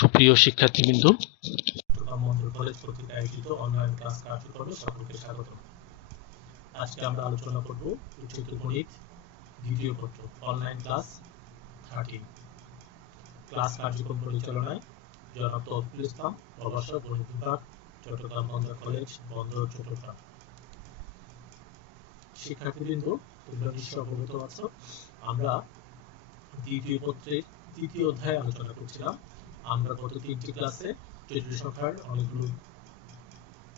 সুপ্রিয় শিক্ষার্থীবৃন্দ, মন্ডল কলেজ কর্তৃক আয়োজিত অনলাইন ক্লাস কার্যক্রমে সকলকে স্বাগত। আজকে আমরা আলোচনা করব উচ্চতর গণিত দ্বিতীয় পত্র অনলাইন ক্লাস 13। ক্লাস কার্যক্রম পরিচালনায় জনাব তৌফিকুল ইসলাম, প্রভাষক, গণিত বিভাগ, চট্টগ্রাম বন্দর কলেজ, বন্দর, চট্টগ্রাম। শিক্ষার্থীবৃন্দ, তোমরা নিশ্চয় অবগত আছো, আমরা দ্বিতীয় পত্রের তৃতীয় অধ্যায় আলোচনা করছিলাম। আমরা গত 3টি ক্লাসে জটিল সংখ্যার অনেকগুলো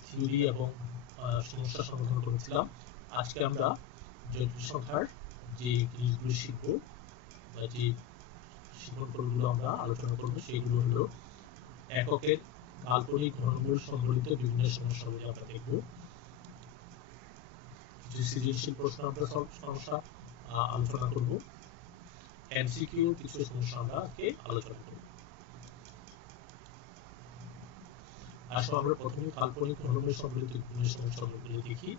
থিওরি এবং সমস্যা সমাধান করেছিলাম। আজকে আমরা জটিল সংখ্যার যে জিনিসগুলো শিখব বা যে শিক্ষণগুলো আমরা আলোচনা করব সেগুলো হলো এককের কাল্পনিক ঘনমূল সম্বলিত বিভিন্ন সমস্যাগুলো আমরা দেখব। কিছু সৃজনশীল প্রশ্ন আমরা সমস্যা আলোচনা করব, এমসিকিউ কিছু সমস্যা আমরা আজকে আলোচনা করব। আসলে আমরা প্রথমে কাল্পনিক ঘনমূল সম্বলিত বিভিন্ন সমস্যাগুলো দেখি।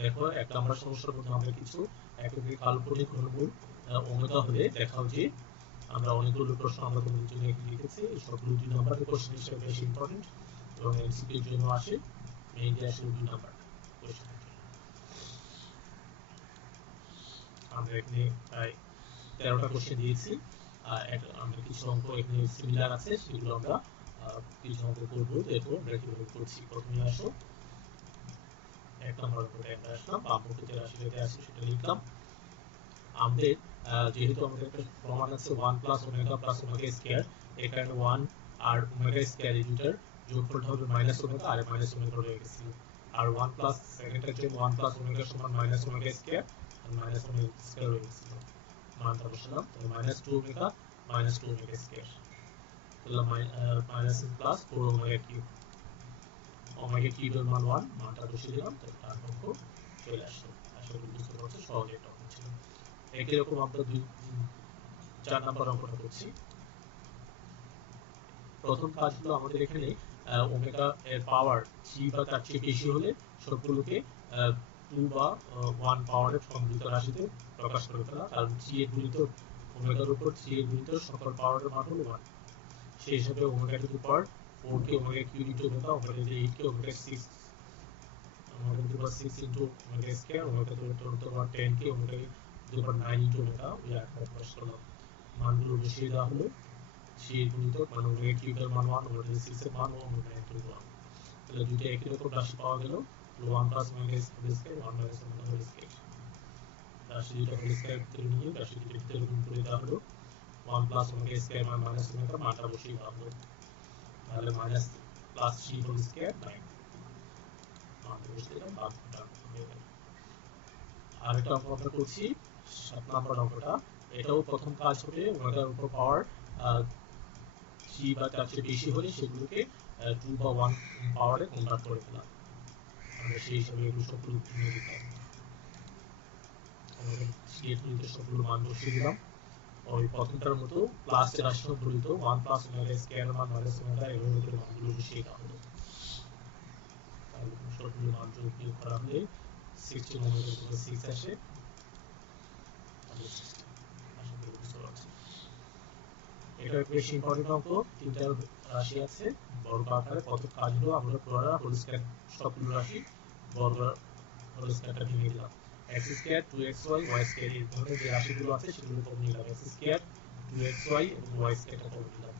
দেখো, 1 নম্বর সমস্যার মধ্যে আমরা কিছু এককের কাল্পনিক ঘনমূল ওমেগা হলে দেখাও যে আমরা অনেকগুলো প্রশ্ন আমরা তোমাদের জন্য লিখেছি। এই সবগুলো 2 নম্বরের কোশ্চেন হিসেবে বেশি ইম্পর্টেন্ট এবং এমসিকিউ এর জন্য আসে মেইনলি আসলে 2 নাম্বার কোশ্চেন। আমরা এখানে প্রায় 13টা কোশ্চেন দিয়েছি। আমরা কিছু অঙ্ক এখানে সিমিলার আছে, সেগুলো আমরা কিছু অঙ্ক করবো। দেখো আমরা কিভাবে করছি। প্রথমে আসো 1 নম্বর অঙ্কটা আমরা আসলাম, বাম পক্ষে 83 আছে সেটা লিখলাম। আমাদের যেহেতু আমাদের একটা প্রমাণ আছে 1 plus omega plus omega square, এখানে 1 আর ওমেগা স্কয়ার এই দুটার যোগফল হবে মাইনাস ওমেগা, আর মাইনাস ওমেগা হয়ে গেছিল। আর 1 প্লাস সেকেন্ডটার জন্য 1 প্লাস ওমেগা সমান মাইনাস ওমেগা স্কয়ার, আর মাইনাস ওমেগা স্কয়ার হয়ে গেছিল। মানটা বসালাম, তাহলে minus 2 omega minus 2 omega square, তাহলে minus plus 4 omega cube. Omega কিউবের মান 1, মানটা বসিয়ে দিলাম, তাহলে তার অঙ্ক চলে আসলো। আশা করি বুঝতে পারছো, সহজ একটা অঙ্ক ছিল। একই রকম আমরা 4 নম্বর অঙ্কটা করছি। প্রথম কাজ হলো আমাদের এখানে ওমেগা এর পাওয়ার 3 বা তার চেয়ে বেশি হলে সবগুলোকে 2 বা 1 পাওয়ারের সম্মিলিত রাশিতে প্রকাশ করে ফেলা। কারণ 3 এর গুণিত ওমেগার উপর 3 এর গুণিত সকল পাওয়ারের মান হলো 1। সেই হিসাবে omega to the power 4 K omega cube into omega, omega to the 8 K omega 6, omega to the power 6 into omega square, omega to the power 10 K omega to the power 9 into omega ওই আকারে প্রকাশ করলাম। মানগুলো বসিয়ে দেওয়া হলো। 3 এর গুণিতক মানে ওমেগা কিউবের মান 1, ওমেগা টু দি 6 এর মান ওমেগা টু দি 1। তাহলে দুটো একই রকম রাশি পাওয়া গেল। 1 plus omega square 1 minus omega whole square. রাশি দুটো হোল স্কয়ার ভিতরে নিয়ে রাশি দুটো ভিতরে গুণ করে দেওয়া হলো। 1 plus omega square minus omega, মানটা বসিয়ে দেওয়া হলো। তাহলে মাইনাস প্লাস 3 হোল স্কয়ার 9, মানটা বসিয়ে দিলাম, বাকিটা হয়ে গেল। আরেকটা অঙ্ক আমরা করছি 7 নম্বর অঙ্কটা। এটাও প্রথম কাজ হবে ওমেগার উপর পাওয়ার 3 বা তার চেয়ে বেশি হলে সেগুলোকে 2 বা 1 পাওয়ারে কনভার্ট করে ফেলা। আমরা সেই হিসাবে এগুলো সবগুলো নিয়ে দিতাম। আমাদের 3 এর গুণিত সবগুলো মান বসিয়ে দিলাম। ওই প্রথমটার মতো প্লাস এর রাশি গুণিত 1 প্লাস ওমেগা স্কয়ার মান মাইনাস ওমেগা, এভাবে করে মানগুলো বসিয়ে দেওয়া হলো। তাহলে সবগুলো মান যোগ বিয়োগ করা হলে 16 ওমেগা টু দি 6 আসে। তাহলে 16 আশা করি বুঝতে পারছি। এটা বেশ ইম্পর্টেন্ট অঙ্ক। 3টা রাশি আছে বর্গ আকারে। প্রথম কাজ হলো আমরা পুরো হোল স্কয়ার সবগুলো রাশি বর্গ হোল স্কয়ারটা ভেঙে দিলাম। x square 2xy y square এই ধরনের যে রাশিগুলো আছে সেগুলো কমন নিলাম। x স্কয়ার 2xy এবং y স্কয়ারটা কমন নিলাম।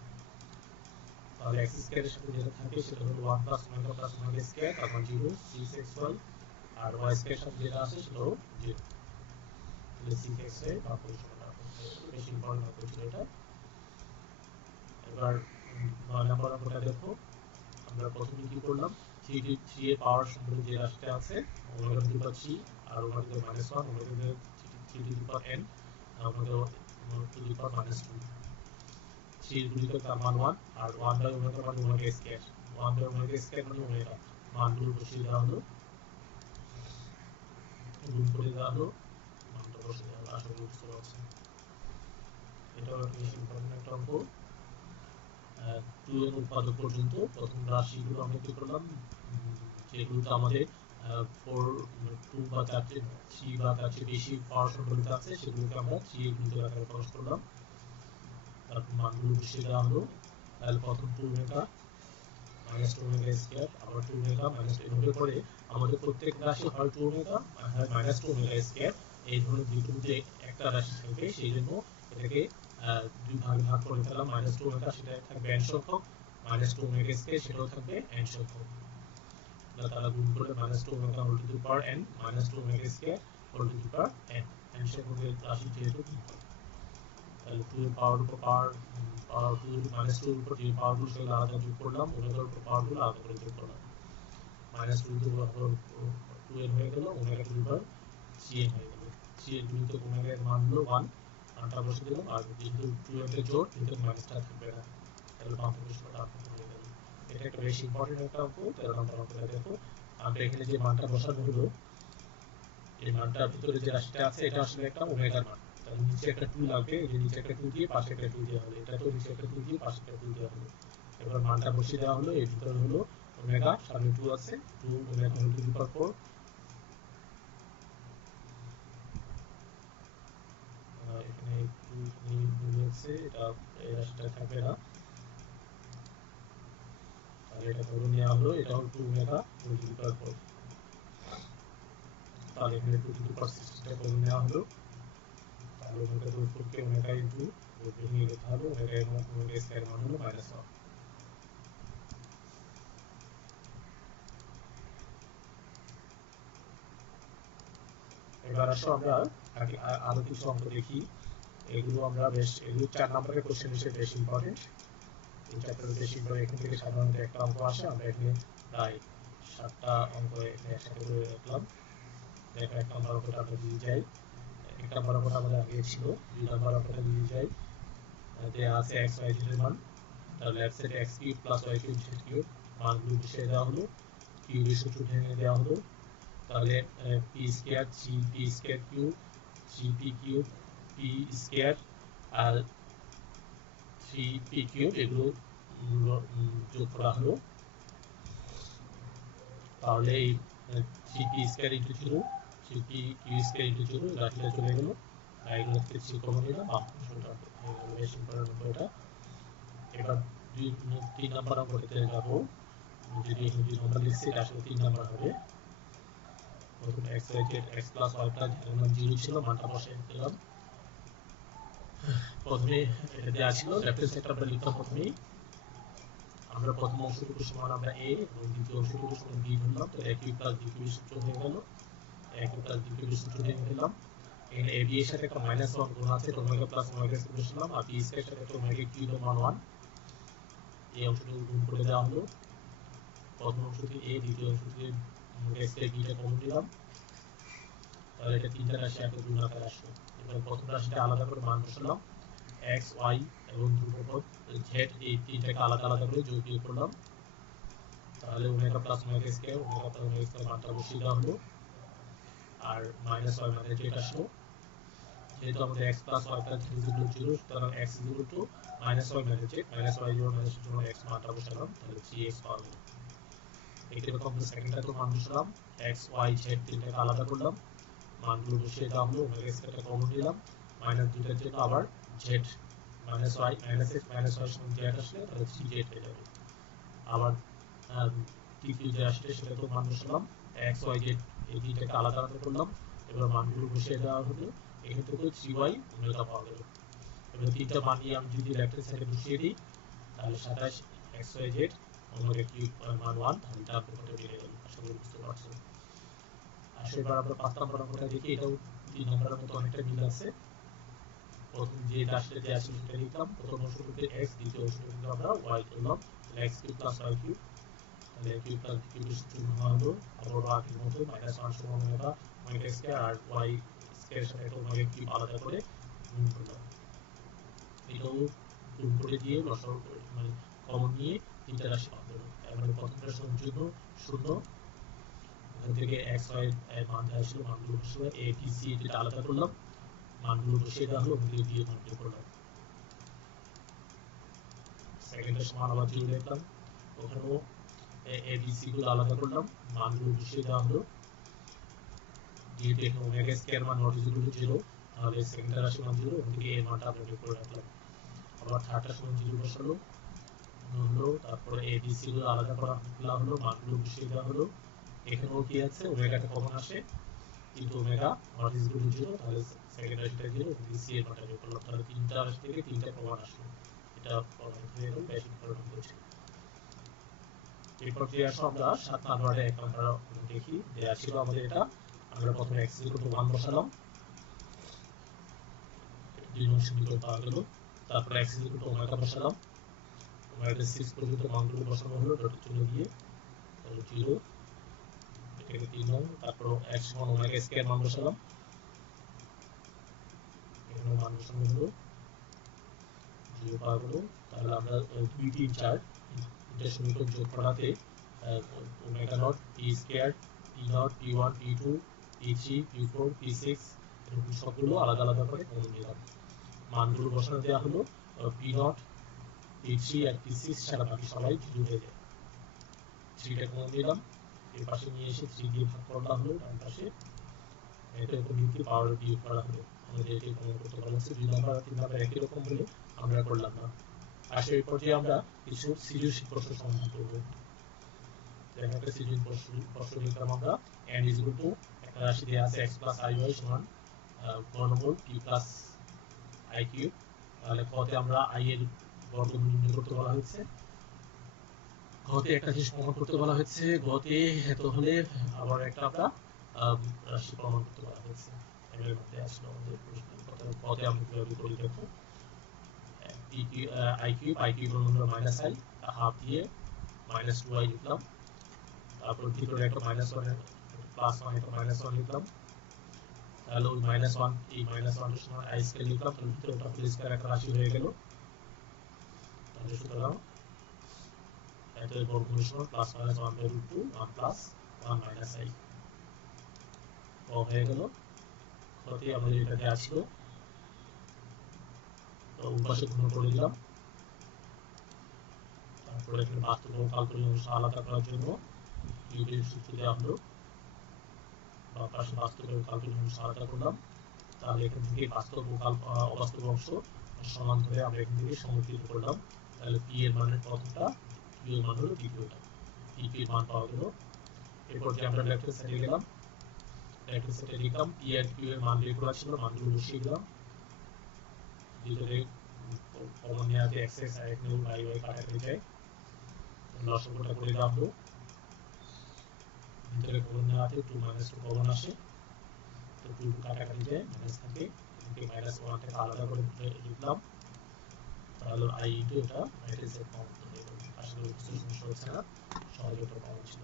তাহলে x স্কয়ারের সাথে যেটা থাকে সেটা হলো 1 plus omega plus omega square, তার মানে 0, 6xy, আর y স্কয়ারের সাথে যেটা আছে সেটা হলো 0। তাহলে 6xy ভাগ করে সমান বেশ ইম্পর্টেন্ট অঙ্ক ছিল এটা। এবার 9 নম্বর অঙ্কটা দেখো। আমরা প্রথমে কি করলাম, 3 এর পাওয়ার সম্পর্কে যে রাশিটা আছে ওমেগা টু দি পাওয়ার 3 আর omega to the power -1, omega to the power n, omega to the power -2। 3 এর গুণিতক তার মান 1, আর 1 বাই ওমেগা মানে omega square, 1 by omega square মানে ওমেগা। মানগুলো বসিয়ে দেওয়া হলো, গুণ করে দেওয়া হলো, মানটা বসিয়ে দেওয়া হলো। আশা করি বুঝতে পারছেন। এটাও বেশ ইম্পর্টেন্ট একটা অঙ্ক। 2 এর উৎপাদক পর্যন্ত প্রথম রাশিগুলো আমরা কি করলাম, যেগুলোতে আমাদের 2 বা তার চেয়ে 3 বা তার চেয়ে বেশি পাওয়ার সম্বলিত আছে সেগুলোকে আমরা 3 এর গুণিতক আকারে প্রকাশ করলাম। তারপর মানগুলো বসিয়ে দেওয়া হলো। তাহলে প্রথম 2 ওমেগা মাইনাস 2 ওমেগা স্কয়ার আবার 2 ওমেগা মাইনাস, এভাবে করে আমাদের প্রত্যেক রাশি হয় 2 ওমেগা হয় মাইনাস 2 ওমেগা স্কয়ার। এই ধরনের দুটো যে একটা রাশি থাকবে সেই জন্য এটাকে দুই ভাগে ভাগ করে ফেললাম। মাইনাস 2 ওমেগা সেটা থাকবে n সংখ্যক, মাইনাস 2 ওমেগা স্কয়ার সেটাও থাকবে n সংখ্যক। তাহলে গুণ করলে minus 2 omega whole to the power n minus 2 omega square whole to the power n, n সংখ্যকের রাশি যেহেতু গুণ করে, তাহলে 2 এর পাওয়ার উপর পাওয়ার 2 মাইনাস 2 এর উপর যে পাওয়ারগুলো সেগুলো আলাদা যোগ করলাম, ওমেগার উপর পাওয়ারগুলো আলাদা করে যোগ করলাম। মাইনাস 2 টু দি পাওয়ার 2 এর হয়ে গেল omega to the power cn হয়ে গেল। cn গুণিত ওমেগা এর মান হলো 1, মানটা বসে দিলাম। আর যেহেতু 2 এর জোড় কিন্তু মাইনাসটা থাকবে না, তাহলে বাম পৃষ্ঠটা আপনার হয়ে গেল। এটা একটা বেশি ইম্পর্টেন্ট একটা অঙ্ক। 13 নম্বর অঙ্কটা দেখো, আমরা এখানে যে মানটা বসানো হলো এই মানটার ভিতরে যে রাশিটা আছে এটা আসলে একটা ওমেগার মান, তাহলে নিচে একটা 2 লাগবে, এই যে নিচে একটা 2 দিয়ে পাশে একটা 2 দেওয়া হলো, এটা তো নিচে একটা 2 দিয়ে পাশে একটা 2 দেওয়া হলো। এবার মানটা বসিয়ে দেওয়া হলো, এর ভিতরে হলো ওমেগা, সামনে 2 আছে, 2 ওমেগা হোল টু দি পাওয়ার 4, এখানে 2 নিয়ে আছে, এটা এই রাশিটা থাকবে না, তাহলে এটা ধরে নেওয়া হলো, এটা হলো 2 ওমেগা হোল টু দি পাওয়ার 4। তাহলে এখানে 2 টু দি পাওয়ার 6 টা করে নেওয়া হলো, তাহলে ওমেগা তো 4 কে ওমেগা ইনটু ভেঙে লিখতে হবে, ওমেগা এর মান ওমেগা স্কয়ার মান হলো -1। এবার আসো আমরা আরো কিছু অঙ্ক দেখি। এগুলো আমরা এগুলো 4 নম্বরের কোশ্চেন হিসেবে বেশি ইম্পর্টেন্ট। এই চ্যাপ্টারে বেশি ইম্পর্টেন্ট, এখান থেকে সাধারণত একটা অঙ্ক আসে, আমরা এখানে প্রায় 7টা অঙ্ক এখানে একসাথে করে রাখলাম। দেখো 1 নম্বর অঙ্কটা আমরা দিয়ে যাই। 1 নম্বর অঙ্কটা আমাদের আগে ছিল, 2 নম্বর অঙ্কটা দিয়ে যাই। দেয়া আছে x y z এর মান, তাহলে লেফট সাইডে x cube plus y cube z cube মানগুলো বসিয়ে দেওয়া হলো, কিউবের সূত্র ভেঙে দেওয়া হলো। তাহলে p square gp square cube gp cube p square আর 3p কিউব এগুলো যোগ করা হলো। তাহলে এই 3p square into 0 3p Q square into 0 রাশিটা চলে গেল, আর এগুলো থেকে 3 কমন নিলাম, অংশটা হয়ে গেল। বেশ ইম্পর্টেন্ট অঙ্ক এটা। এবার 3 নাম্বার অঙ্কটাতে যাব, যদি এখানে 2 নাম্বার লিখছি এটা আসলে 3 নাম্বার হবে। প্রথম x y z x plus y plus এর মান 0 ছিল, মানটা বসিয়ে দিলাম। প্রথমে এটা দেওয়া ছিল, লেফট হ্যান্ড সাইডটা আমরা লিখতাম প্রথমেই। আমরা প্রথম অংশটুকু সমান আমরা a এবং দ্বিতীয় অংশটুকু সমান b ধরলাম, তো a কিউব প্লাস b কিউবের সূত্র হয়ে গেল, a কিউব প্লাস b কিউবের সূত্র দিয়ে দিলাম। এখানে a b এর সাথে একটা -1 গুণ আছে, ওমেগা প্লাস ওমেগা স্কয়ার বসালাম, আর b স্কয়ার সাথে একটা ওমেগা কিউব এর মান 1, এই অংশটুকু গুণ করে দেওয়া হলো। প্রথম অংশ থেকে a, দ্বিতীয় অংশ থেকে ওমেগা স্কয়ার b টা কমন নিলাম, তাহলে এটা তিনটা রাশি আগে গুণ আকারে আসলো। এবার প্রথম রাশিটা আলাদা করে মান বসালাম, x y এবং ধ্রুবপদ z এই তিনটাকে আলাদা আলাদা করে যোগ বিয়োগ করলাম, তাহলে ওমেগা প্লাস ওমেগা স্কয়ার মানটা বসিয়ে দেওয়া হলো, আর মাইনাস y মাইনাস z আসলো। যেহেতু আমাদের x plus y plus z equal 0, সুতরাং x equal to minus y minus z, minus y equal minus জন্য x মানটা বসালাম, তাহলে 3x পাওয়া গেল। এইরকম আমরা সেকেন্ডটাতে মান বসালাম, x y z তিনটাকে আলাদা করলাম, মানগুলো বসিয়ে দেওয়া হলো, ওমেগা স্কয়ারটা কমন নিলাম, মাইনাস দুইটার জন্য আবার z minus y minus x minus y সমান z আসলে তাহলে 3z হয়ে যাবে। আবার তৃতীয় যে রাশিটা সেটা তো মান বসালাম, x y z এই তিনটাকে আলাদা আলাদা করলাম, এবার মানগুলো বসিয়ে দেওয়া হলো, এখান থেকে 3y ওমেগা পাওয়া গেল। এবার তিনটা মান নিয়ে আমি যদি লেফট হ্যান্ড সাইডে বসিয়ে দিই, তাহলে 27 x y z omega cube মান 1, তাহলে ডান পক্ষটা মিলে গেল। আশা করি বুঝতে পারছেন। আসলে এবার আমরা 5 নম্বর অঙ্কটা দেখি, এটাও 3 নম্বরের মতো অনেকটা মিল আছে। প্রথম যে রাশিটা দেওয়া ছিল সেটা লিখলাম, প্রথম অংশটুকুতে x, দ্বিতীয় অংশটুকুতে আমরা y ধরলাম, তাহলে x cube plus y cube, তাহলে কিউব প্লাস কিউবের সূত্র হলো আবার আগের মতো -1 সমান ওমেগা স্কয়ার, আর y স্কয়ারের সাথে একটা ওমেগা কিউব আলাদা করে গুণ করলাম। এটাও গুণ করে দিয়ে লসাগু মানে কমন নিয়ে তিনটা রাশি পাওয়া গেল। তার মানে প্রথমটার সমান 0, ওখান থেকে x y এর মান দেওয়া ছিল, মানগুলো বসিয়ে a b c যেটা আলাদা করলাম, মানগুলো বসিয়ে দেওয়া হলো, ওখান থেকে দিয়ে মান বের করলাম। সেকেন্ডের সমান আবার 0 লিখলাম, ওখানেও a b c গুলো আলাদা করলাম, মানগুলো বসিয়ে দেওয়া হলো, যেহেতু এখানে ওমেগা স্কয়ার মান নট ইকুয়াল টু 0, তাহলে সেকেন্ডের রাশি মান 0, ওখান থেকে এর মানটা আমরা বের করে রাখলাম। আবার থার্ডটার সমান 0 বসালো, হলো, তারপরে এবিসি গুলো আলাদা করা হলো, মানগুলো বসিয়ে দেওয়া হলো। এখানেও কি আছে, ওমেগাটা কমন আসে, কিন্তু omega not is equal to 0, তাহলে সেকেন্ড রাশিটা 0, এদিকে সি এর মানটা বের করলাম, তাহলে তিনটা রাশি থেকে তিনটা প্রমাণ আসলো। এটা প্রমাণ হয়ে গেল, বেশ ইম্পর্টেন্ট হয়েছে। এরপর যে আসো আমরা 7 নাম্বারে এক নাম্বার দেখি, দেয়া ছিল আমাদের এটা। আমরা প্রথমে x = 1 বসালাম, 2 নং সমীকরণ পাওয়া গেল। তারপর x = ওমেগা বসালাম, ওমেগা 6 পর্যন্ত মানগুলো বসানো হলো, ডটের চলে গিয়ে 0, এটাকে 3 নং। তারপর x সমান ওমেগা স্কয়ার মান বসালাম, এখানে মান বসানো হলো, 0 পাওয়া গেল। তাহলে আমরা 2 3 4 এটা সমীকরণ যোগ করাতে omega not P square, P not, পি1, পি2, পি3, পি4, পি6 এরকম সবগুলো আলাদা আলাদা করে কমন নিলাম। মানগুলো বসানো দেওয়া হলো, পি নট, পি3 আর পি6 ছাড়া বাকি সবাই 0 হয়ে যায়। 3টা কমন নিলাম, এর পাশে নিয়ে এসে 3 দিয়ে ভাগ করা হলো, ডান পাশে এটার উপর ভিত্তি পাওয়ার বিয়োগ করা হলো। আমাদের এটাই কমন করতে বলা হচ্ছে। 2 নাম্বার আর 3 নাম্বার একই রকম বলে আমরা করলাম না। আসলে এই পর্যায়ে আমরা কিছু সৃজনশীল প্রশ্ন সমাধান করব। এখানে একটা সৃজনশীল প্রশ্ন লিখলাম আমরা, n = একটা রাশি দেওয়া আছে x + iy সমান বর্গমূল p + i কিউব। তাহলে কতে আমরা i এর বর্গমূল নির্ণয় করতে বলা হয়েছে। গতে একটা জিনিস প্রমাণ করতে বলা হয়েছে, গতে এত হলে আবার একটা আমরা রাশি প্রমাণ করতে বলা হয়েছে। এর মধ্যে আসলে আমাদের গতে আমরা কিভাবে করি দেখো, i কিউব হলো -i, হাফ দিয়ে -2i লিখলাম, তারপর ভিতরে একটা -1 +1 একটা -1 লিখলাম, তাহলে ওই -1 এই -1 এর সমান i স্কয়ার লিখলাম, তাহলে ভিতরে একটা হোল স্কয়ার একটা রাশি হয়ে গেল। তাহলে সুতরাং এত এর বর্গমূল সমান +-1/√2 1 + 1 - i হয়ে গেল। তাতে আমাদের এটা দেওয়া ছিল, তো উপাশে গুণ করে দিলাম। তারপরে এখানে বাস্তব ও কাল্পনিক অংশ আলাদা করার জন্য নিউটনের সূত্র দেওয়া হলো, বা পাশে বাস্তব ও কাল্পনিক অংশ আলাদা করলাম। তাহলে এখান থেকে বাস্তব ও অবাস্তব অংশ সমান ধরে আমরা এখান থেকে সমতুল্য করলাম। তাহলে পি এর মানের প্রথমটা, কিউ এর মান হলো দ্বিতীয়টা, পি এর মান পাওয়া গেল। এরপর যে আমরা লেফট সাইডে গেলাম, লেফট সাইডে লিখলাম পি আর কিউ এর মান বের করা ছিল, মানগুলো বসিয়ে দিলাম। ভিতরে কমন নেওয়াতে x x আর এখানে y y কাটাকাটি যায়, লসাগুটা করে দেওয়া হলো। ভিতরে কমন নেওয়াতে 2 - 2 কমন আসে, তো 2 কাটাকাটি যায়, মাইনাস থাকে, এদিকে -1 থেকে আলাদা করে লিখলাম। তাহলে i * এটা রাইট সাইড কমন হয়ে গেল। আসলে কিছু সমস্যা হচ্ছে না, সহজে এটা কমন ছিল।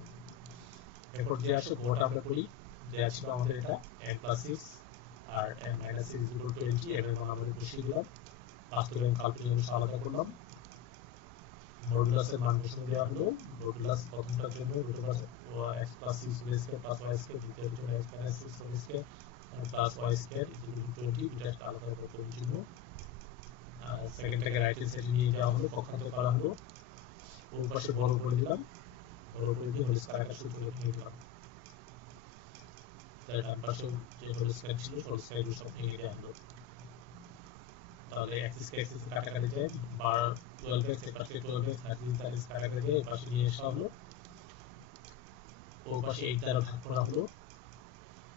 এরপর যে আসে গটা আমরা করি, দেয়া ছিল আমাদের এটা n + 6 আর n - 6 = 20, এর মান আমরা বসিয়ে দিলাম। বাস্তব এবং কাল্পনিক অংশ আলাদা করলাম। মডুলাসের মান বসিয়ে দেওয়া হলো, মডুলাস প্রথমটার জন্য x + 6 whole square + y square, দ্বিতীয়টার জন্য x - 6 whole square + y square = 20, এটা আলাদা করে করার জন্য সেকেন্ডটাকে রাইট সাইডে নিয়ে যাওয়া হলো, পক্ষান্তর করা হলো, ওর পাশে বড় করে দিলাম, বড় করে দিয়ে হোল স্কয়ার আকার সূত্র লিখে দিলাম। তাহলে ডান পাশে যে হোল স্কয়ার ছিল হোল স্কয়ার সব ভেঙে দেওয়া হলো। তাহলে x কে x কাটাকাটি যায়, 12x এর পাশে 12x, 30 কাটাকাটি যায়, এই পাশে নিয়ে আসা হলো, ও পাশে 8 দ্বারা ভাগ করা হলো,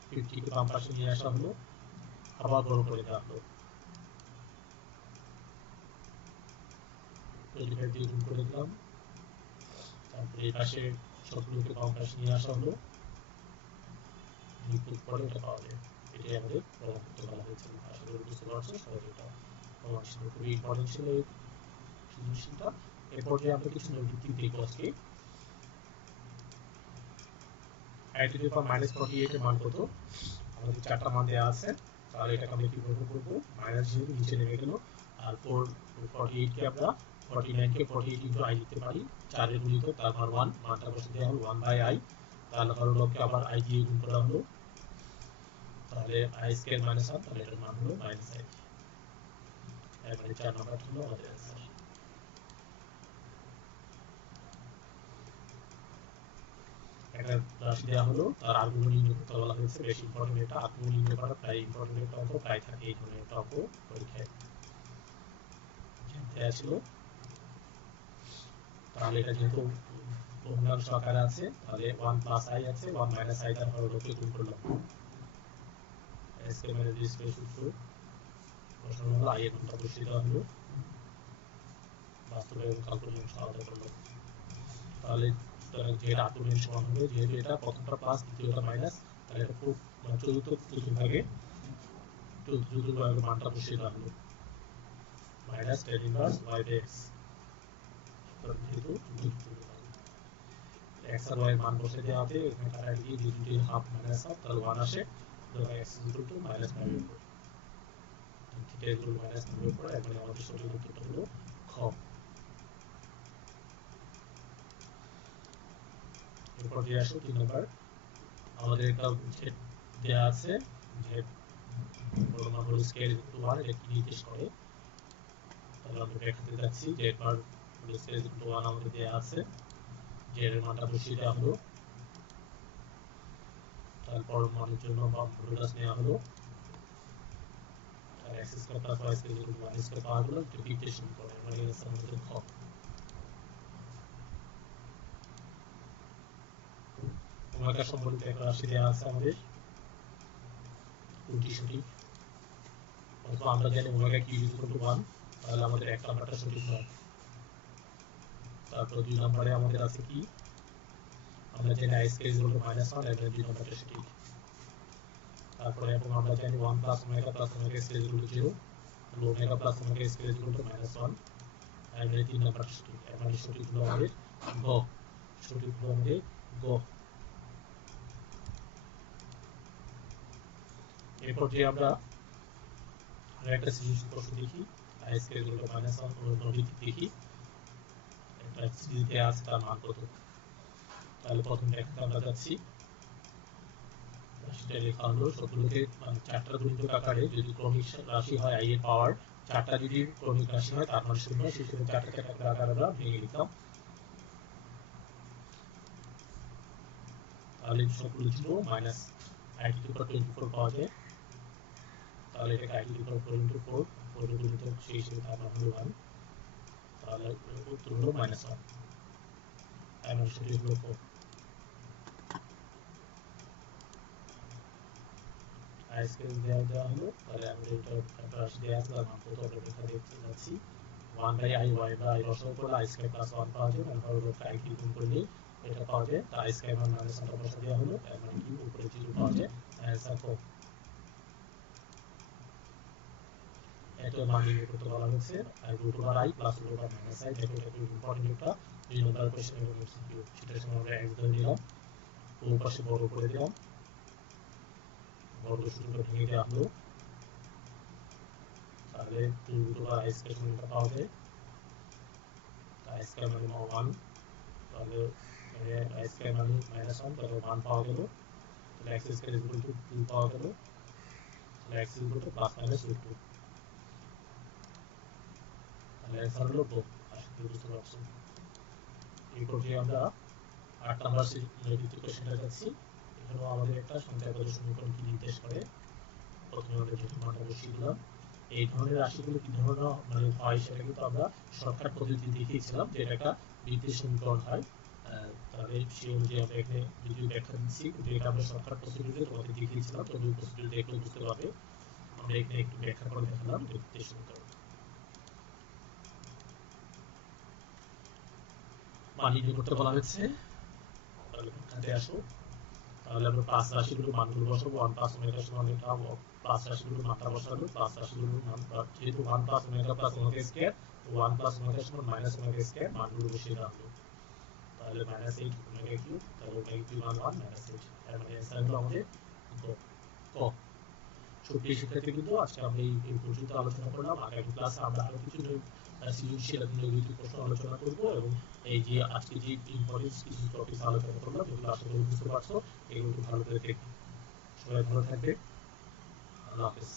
50 কে বাম পাশে নিয়ে আসা হলো, আবার বড় করে দেওয়া হলো, 25 দিয়ে গুণ করে দিলাম। তারপরে এই পাশে সবগুলোকে বাম পাশে নিয়ে আসা হলো, বিয়োগ করে এটা পাওয়া যায়। এটাই আমাদের প্রমাণ করতে বলা হয়েছে। আশা করি বুঝতে পারছো, সহজে এটা প্রমাণ ছিল, খুবই ইম্পর্টেন্ট ছিল এই জিনিসটা। এরপর যে আমরা কিছু নৈর্ব্যক্তিক দেখবো আজকে। i to the power -48 এর মান কত, আমাদের চারটা মান দেওয়া আছে, তাহলে এটাকে আমরা কিভাবে করবো, মাইনাস যেহেতু নিচে নেমে গেল, আর 48 কে আমরা 49 কে 48 into i লিখতে পারি, 4 এর গুণিতক, তারপর 1 মানটা বসে দেওয়া হলো 1/i, তাহলে হরলবকে আবার i দিয়ে গুণ করা হলো, তাহলে i স্কয়ার - 1, তাহলে এটার মান হলো -i। এবারে 4 নাম্বার হলো আমাদের आंसर। একটা রাশি দেওয়া হলো, তার আর্গুমেন্ট নির্ণয় করতে বলা হয়েছে, বেশি ইম্পর্টেন্ট এটা, আর্গুমেন্ট নির্ণয় করা প্রায় ইম্পর্টেন্ট একটা অঙ্ক, প্রায় থাকে এই ধরনের একটা অঙ্ক পরীক্ষায়। দেওয়া ছিল তাহলে এটা যেহেতু ভগ্নাংশ আকারে আছে তাহলে 1 প্লাস আই আছে 1 মাইনাস আই দ্বারা হরকে গুণ করলাম এসকে মানে দিস সূত্র বসানো হলো আই এর মানটা বসিয়ে দেওয়া হলো বাস্তবে এবং কাল্পনিক অংশ আলাদা করলাম তাহলে যেটা আত্মনিক সমান হবে যেহেতু এটা প্রথমটা প্লাস দ্বিতীয়টা মাইনাস তাহলে এটা খুব মানে চতুর্থ ভাগে চতুর্থ ভাগের মানটা বসিয়ে দেওয়া হলো minus tan inverse y by x যেহেতু x আর y এর মান বসিয়ে দেওয়া হবে এখানে কাটাকাটি দিয়ে দুই দুই হাফ মাইনাস হাফ তাহলে 1 আসে তাহলে x minus 9 theta equal minus 9 পড়ে এখন আমাদের সঠিক উত্তরটা হলো খ এরপর দিয়ে আসো 3 নাম্বার আমাদের একটা z দেয়া আছে যে পরমাণু হলো স্কেল 1 এটা কি নির্দেশ করে তাহলে আমরা দেখাতে যাচ্ছি যে এবার হলো স্কেল 1 আমাদের দেয়া আছে যে এর মানটা বসিয়ে দেওয়া হলো তারপর মানের জন্য বা মডুলাস নেওয়া হলো আর x square plus y square equal to 1 square পাওয়া গেল এটা দ্বিতীয় সমীকরণ মানে এর আমাদের খ ওমেগা সম্পর্কিত একটা রাশি দেওয়া আছে আমাদের কোনটি সঠিক অথবা আমরা জানি ওমেগা কিউ ইকুয়াল টু 1 তাহলে আমাদের এক নাম্বারটা সঠিক হয় তারপর দুই নম্বরে আমাদের আছে কি আমরা জানি i স্কয়ার ইকুয়াল টু -1 এবং দুই নম্বরটা সঠিক তারপরে এবং আমরা জানি 1 plus omega square equal to 0 তাহলে omega plus omega square equal to -1 এবং এই তিন নম্বরটা সঠিক মানে সঠিক হলো আমাদের গ সঠিক হলো আমাদের গ এরপর যে আমরা আরেকটা সৃজনশীল প্রশ্ন দেখি i স্কয়ার ইকুয়াল টু -1 নবীতি দেখি একটা সিরিজ দেয়া আছে তার মান কত তাহলে প্রথম দেখাতে আমরা যাচ্ছি সেটা লেখা হলো সবগুলোকে মানে চারটা গুণিতক আকারে যদি ক্রমিক রাশি হয় i এর পাওয়ার চারটা যদি ক্রমিক রাশি হয় তার মানে শূন্য সেই হিসেবে চারটা চারটা আকারে আমরা ভেঙে লিখলাম তাহলে সবগুলো ছিল মাইনাস i টু দি পাওয়ার 24 পাওয়া যায় তাহলে এটাকে i two the power 4 into 4 4 গুণিতক সেই হিসেবে তার মান হলো 1 তাহলে উত্তর হলো -1 তাই মানে সঠিক হলো 4 i স্কয়ার দেওয়া হলো তাহলে আমরা এটা একটা রাশি দেওয়া আছে তার মান কত আমরা দেখা দেখতে যাচ্ছি 1 বাই i y বাই রসও করলে i স্কয়ার প্লাস 1 পাওয়া যায় এবং তারপর i কিউব গুণ করলে এটা পাওয়া যায় তাই i স্কয়ার মান মাইনাস 1 বসা দেওয়া হলো তার মানে কি উপরে 0 পাওয়া যায় অ্যানসার 4 এটা মান নির্ণয় করতে বলা হয়েছে i √ i plus √ minus i দেখো এটা খুব ইম্পর্টেন্ট একটা 2 নম্বর কোশ্চেন এবং এমসিকিউ সেটার সময় আমরা x ধরে নিলাম ওই পাশে বর্গ করে দিলাম বর্গ সূত্রটা ভেঙে দেওয়া হলো তাহলে 2 √ i স্কয়ার সমানটা পাওয়া যায় i স্কয়ার মানে 1 তাহলে i স্কয়ার মানে -1 তাহলে 1 পাওয়া গেল তাহলে x স্কয়ার ইকুয়াল টু 2 পাওয়া গেল তাহলে x equal to plus minus √2 তাহলে অ্যানসার হলো 4 আশা করি বুঝতে পারছেন এরপর যে আমরা 8 নাম্বার দ্বিতীয় কোশ্চেনটা যাচ্ছি এখানেও আমাদের একটা সংখ্যাগত সমীকরণ কি নির্দেশ করে প্রথমে আমরা যেহেতু মানটা বসিয়ে দিলাম এই ধরনের রাশিগুলো কি ধরনের মানে হয় সেটা কিন্তু আমরা শর্টকাট পদ্ধতি দেখিয়েছিলাম যে এটা একটা বৃত্তীয় সমীকরণ হয় তাহলে সেই অনুযায়ী আমরা এখানে যদিও ব্যাখ্যা দিচ্ছি কিন্তু এটা আমরা শর্টকাট পদ্ধতিতে তোমাদের দেখিয়েছিলাম তো ওই পদ্ধতি দেখলে বুঝতে পারবে আমরা এখানে একটু ব্যাখ্যা করে দেখালাম বৃত্তীয় সমীকরণ মান নির্ণয় করতে বলা হয়েছে তাহলে ব্যাখ্যাতে আসো তাহলে আমরা প্লাস রাশিগুলোর মানগুলো বসাবো 1 প্লাস ওমেগা সমান এটা প্লাস রাশিগুলোর মানটা বসাবো প্লাস রাশিগুলোর মান যেহেতু 1 plus omega plus omega square 1 plus omega সমান মাইনাস ওমেগা স্কয়ার মানগুলো বসিয়ে দেওয়া হলো তাহলে -8 ওমেগা কিউব তাহলে ওমেগা কিউব মান 1 -8 তার মানে অ্যানসার হলো আমাদের ক সুপ্রিয় শিক্ষার্থী কিন্তু আজকে আমরা এই পর্যন্ত আলোচনা করলাম আগামী ক্লাসে আমরা আরো কিছু সৃজনশীল এবং নৈতিক প্রশ্ন আলোচনা করব এবং এই যে আজকে যে ইম্পর্টেন্ট কিছু টপিক আলোচনা করলাম যেগুলো আশা করি বুঝতে পারছো এগুলো একটু ভালো করে দেখবে সবাই ভালো থাকবে আল্লাহ হাফেজ